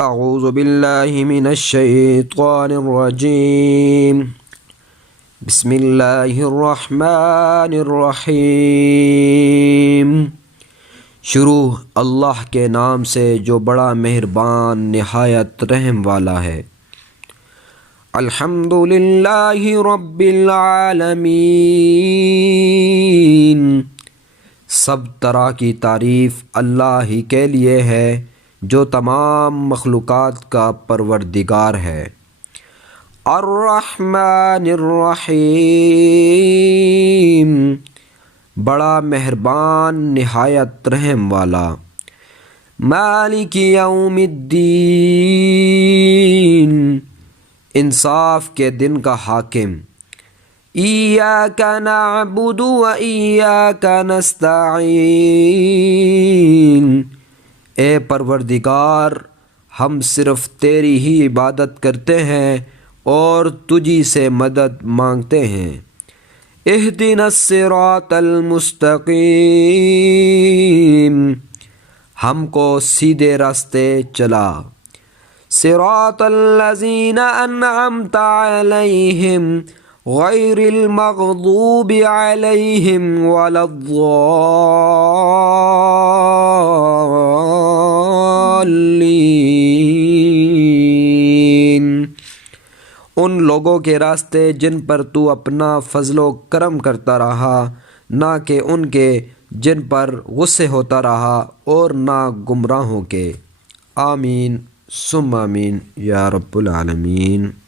اعوذ باللہ من الشیطان الرجیم بسم اللہ الرحمن الرحیم۔ شروع اللہ کے نام سے جو بڑا مہربان نہایت رحم والا ہے۔ الحمد للہ رب العالمین، سب طرح کی تعریف اللہ ہی کے لیے ہے جو تمام مخلوقات کا پروردگار ہے۔ الرحمن الرحیم، بڑا مہربان نہایت رحم والا۔ مالک یوم الدین، انصاف کے دن کا حاکم۔ ایاک نعبد و ایاک نستعین، اے پروردگار ہم صرف تیری ہی عبادت کرتے ہیں اور تجھی سے مدد مانگتے ہیں۔ اہدنا الصراط المستقیم، ہم کو سیدھے راستے چلا۔ صراط الذین انعمت علیہم غیر المغضوب علیہم ولا الضالین، ان لوگوں کے راستے جن پر تو اپنا فضل و کرم کرتا رہا، نہ کہ ان کے جن پر غصے ہوتا رہا، اور نہ گمراہوں کے۔ آمین ثم آمین یا رب العالمین۔